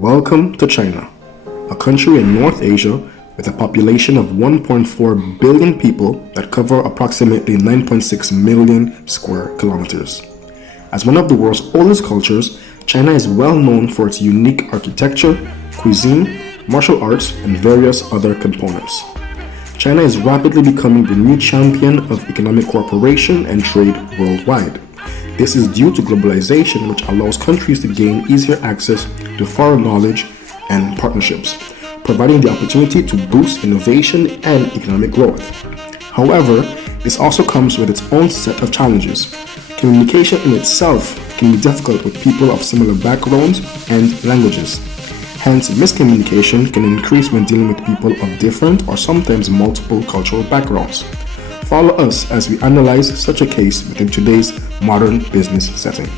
Welcome to China, a country in North Asia with a population of 1.4 billion people that cover approximately 9.6 million square kilometers. As one of the world's oldest cultures, China is well known for its unique architecture, cuisine, martial arts, and various other components. China is rapidly becoming the new champion of economic cooperation and trade worldwide. This is due to globalization, which allows countries to gain easier access to foreign knowledge and partnerships, providing the opportunity to boost innovation and economic growth. However, this also comes with its own set of challenges. Communication in itself can be difficult with people of similar backgrounds and languages. Hence, miscommunication can increase when dealing with people of different or sometimes multiple cultural backgrounds. Follow us as we analyze such a case within today's modern business setting.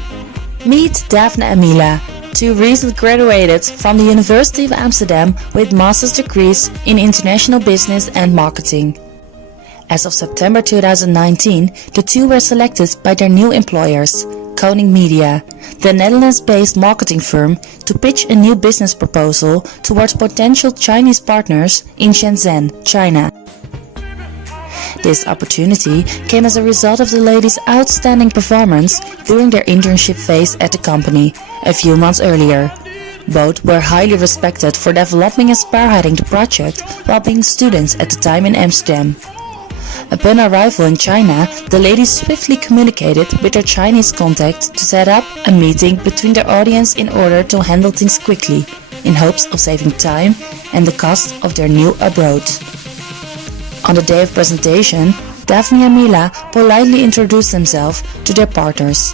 Meet Daphne and Mila, two recently graduated from the University of Amsterdam with master's degrees in international business and marketing. As of September 2019, the two were selected by their new employers, Koning Media, the Netherlands-based marketing firm, to pitch a new business proposal towards potential Chinese partners in Shenzhen, China. This opportunity came as a result of the ladies' outstanding performance during their internship phase at the company a few months earlier. Both were highly respected for developing and spearheading the project while being students at the time in Amsterdam. Upon arrival in China, the ladies swiftly communicated with their Chinese contact to set up a meeting between their audience in order to handle things quickly, in hopes of saving time and the cost of their new abroad. On the day of presentation, Daphne and Mila politely introduced themselves to their partners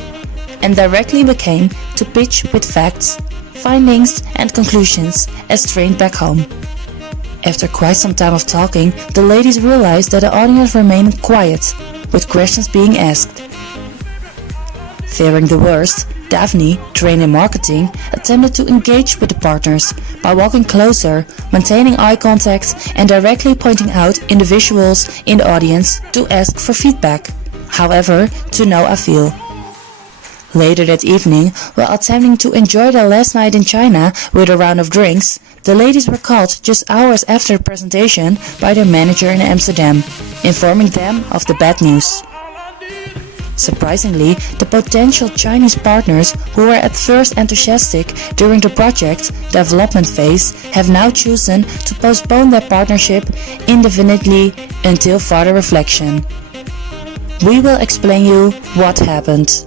and directly began to pitch with facts, findings and conclusions as trained back home. After quite some time of talking, the ladies realized that the audience remained quiet, with questions being asked. Fearing the worst, Daphne, trained in marketing, attempted to engage with the partners by walking closer, maintaining eye contact and directly pointing out individuals in the audience to ask for feedback. However, to no avail. Later that evening, while attempting to enjoy their last night in China with a round of drinks, the ladies were called just hours after the presentation by their manager in Amsterdam, informing them of the bad news. Surprisingly, the potential Chinese partners who were at first enthusiastic during the project development phase have now chosen to postpone their partnership indefinitely until further reflection. We will explain you what happened.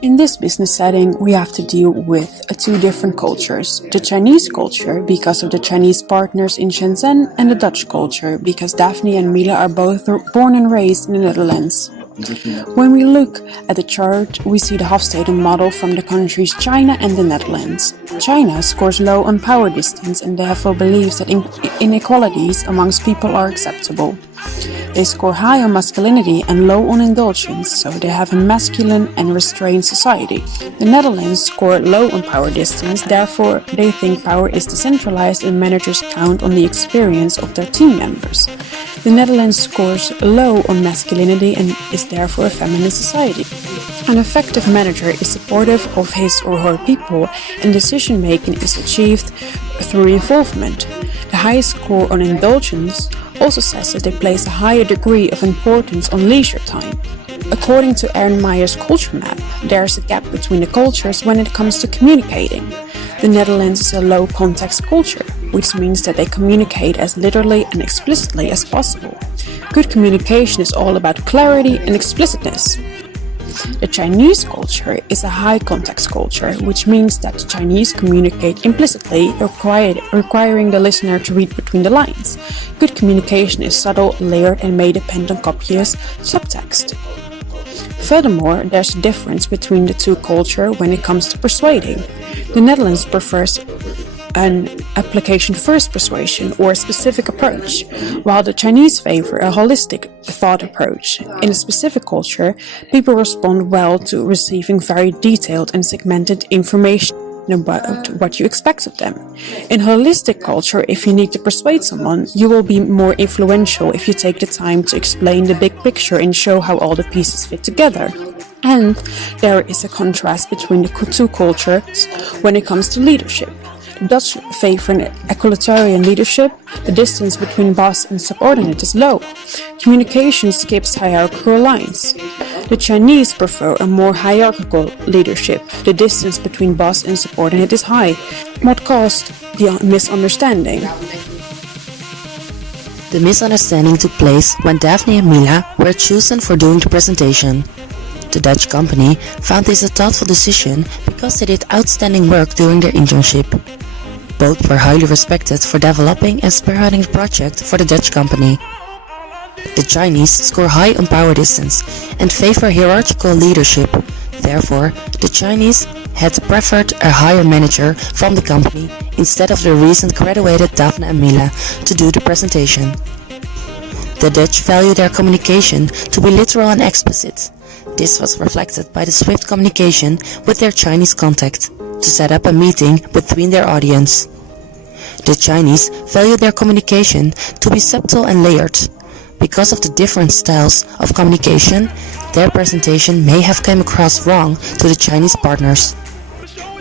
In this business setting, we have to deal with two different cultures. The Chinese culture, because of the Chinese partners in Shenzhen, and the Dutch culture, because Daphne and Mila are both born and raised in the Netherlands. When we look at the chart, we see the Hofstede model from the countries China and the Netherlands. China scores low on power distance and therefore believes that inequalities amongst people are acceptable. They score high on masculinity and low on indulgence, so they have a masculine and restrained society. The Netherlands score low on power distance, therefore they think power is decentralized and managers count on the experience of their team members. The Netherlands scores low on masculinity and is therefore a feminist society. An effective manager is supportive of his or her people, and decision making is achieved through involvement. The highest score on indulgence also says that they place a higher degree of importance on leisure time. According to Aaron Meyer's culture map, there is a gap between the cultures when it comes to communicating. The Netherlands is a low context culture, which means that they communicate as literally and explicitly as possible. Good communication is all about clarity and explicitness. The Chinese culture is a high context culture, which means that the Chinese communicate implicitly, requiring the listener to read between the lines. Good communication is subtle, layered, and may depend on copious subtext. Furthermore, there's a difference between the two cultures when it comes to persuading. The Netherlands prefers an application-first persuasion or a specific approach, while the Chinese favor a holistic thought approach. In a specific culture, people respond well to receiving very detailed and segmented information about what you expect of them. In holistic culture, if you need to persuade someone, you will be more influential if you take the time to explain the big picture and show how all the pieces fit together. And there is a contrast between the two cultures when it comes to leadership. The Dutch favor an egalitarian leadership. The distance between boss and subordinate is low. Communication skips hierarchical lines. The Chinese prefer a more hierarchical leadership. The distance between boss and subordinate is high. What caused the misunderstanding? The misunderstanding took place when Daphne and Mila were chosen for doing the presentation. The Dutch company found this a thoughtful decision because they did outstanding work during their internship. Both were highly respected for developing and spearheading the project for the Dutch company. The Chinese score high on power distance and favor hierarchical leadership. Therefore, the Chinese had preferred a higher manager from the company instead of the recent graduated Daphne and Mila to do the presentation. The Dutch value their communication to be literal and explicit. This was reflected by the swift communication with their Chinese contact to set up a meeting between their audience. The Chinese value their communication to be subtle and layered. Because of the different styles of communication, their presentation may have come across wrong to the Chinese partners.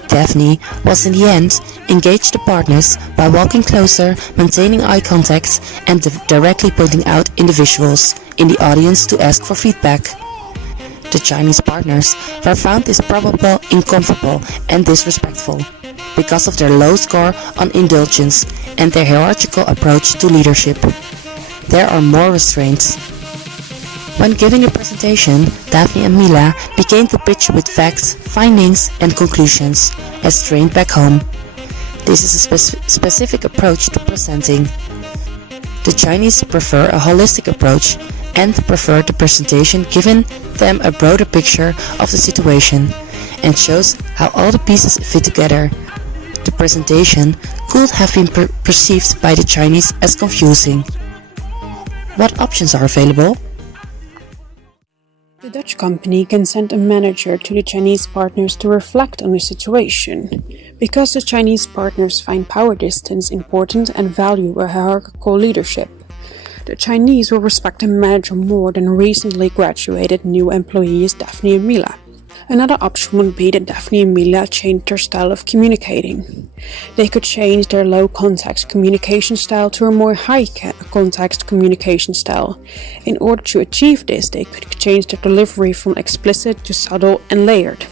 Daphne was in the end engaged the partners by walking closer, maintaining eye contact and directly pointing out individuals in the audience to ask for feedback. The Chinese partners were found this probable, uncomfortable and disrespectful because of their low score on indulgence and their hierarchical approach to leadership. There are more restraints. When giving a presentation, Daphne and Mila began to pitch with facts, findings and conclusions, as trained back home. This is a specific approach to presenting. The Chinese prefer a holistic approach and prefer the presentation giving them a broader picture of the situation and shows how all the pieces fit together. The presentation could have been perceived by the Chinese as confusing. What options are available? The Dutch company can send a manager to the Chinese partners to reflect on the situation. Because the Chinese partners find power distance important and value a hierarchical leadership, the Chinese will respect a manager more than recently graduated new employees Daphne and Mila. Another option would be that Daphne and Mila change their style of communicating. They could change their low context communication style to a more high context communication style. In order to achieve this, they could change their delivery from explicit to subtle and layered.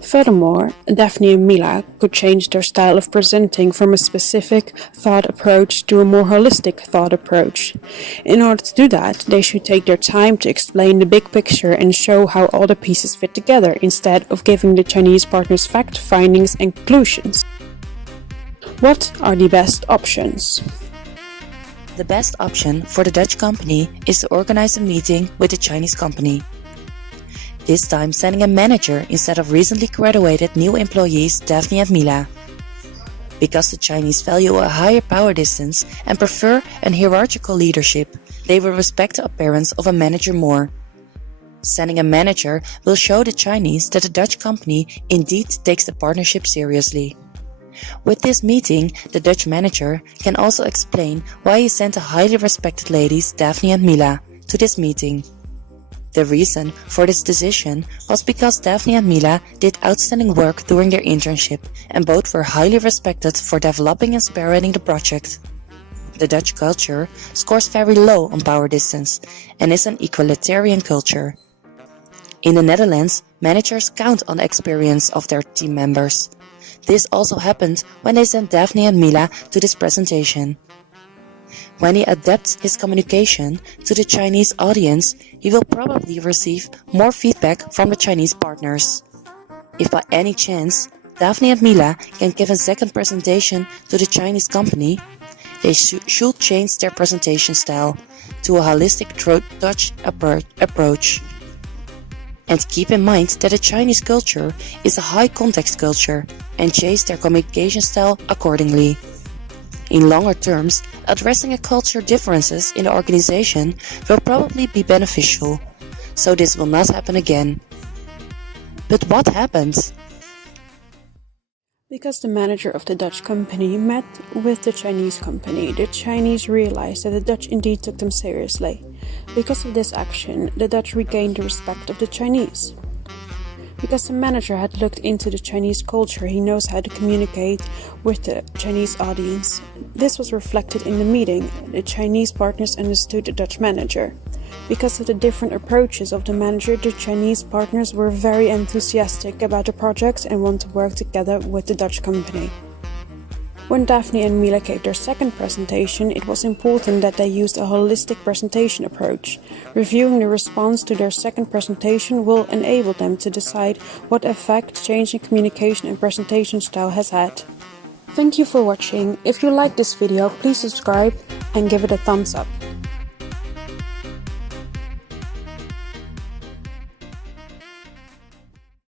Furthermore, Daphne and Mila could change their style of presenting from a specific thought approach to a more holistic thought approach. In order to do that, they should take their time to explain the big picture and show how all the pieces fit together instead of giving the Chinese partners fact, findings and conclusions. What are the best options? The best option for the Dutch company is to organize a meeting with the Chinese company. This time sending a manager instead of recently graduated new employees Daphne and Mila. Because the Chinese value a higher power distance and prefer a hierarchical leadership, they will respect the appearance of a manager more. Sending a manager will show the Chinese that the Dutch company indeed takes the partnership seriously. With this meeting, the Dutch manager can also explain why he sent the highly respected ladies Daphne and Mila to this meeting. The reason for this decision was because Daphne and Mila did outstanding work during their internship and both were highly respected for developing and spearheading the project. The Dutch culture scores very low on power distance and is an egalitarian culture. In the Netherlands, managers count on the experience of their team members. This also happened when they sent Daphne and Mila to this presentation. When he adapts his communication to the Chinese audience, he will probably receive more feedback from the Chinese partners. If by any chance Daphne and Mila can give a second presentation to the Chinese company, they should change their presentation style to a holistic Dutch approach. And keep in mind that the Chinese culture is a high context culture and change their communication style accordingly. In longer terms, addressing a culture differences in the organization will probably be beneficial, so this will not happen again. But what happened? Because the manager of the Dutch company met with the Chinese company, the Chinese realized that the Dutch indeed took them seriously. Because of this action, the Dutch regained the respect of the Chinese. Because the manager had looked into the Chinese culture, he knows how to communicate with the Chinese audience. This was reflected in the meeting. The Chinese partners understood the Dutch manager. Because of the different approaches of the manager, the Chinese partners were very enthusiastic about the project and want to work together with the Dutch company. When Daphne and Mila gave their second presentation, it was important that they used a holistic presentation approach. Reviewing the response to their second presentation will enable them to decide what effect changing communication and presentation style has had. Thank you for watching. If you like this video, please subscribe and give it a thumbs up.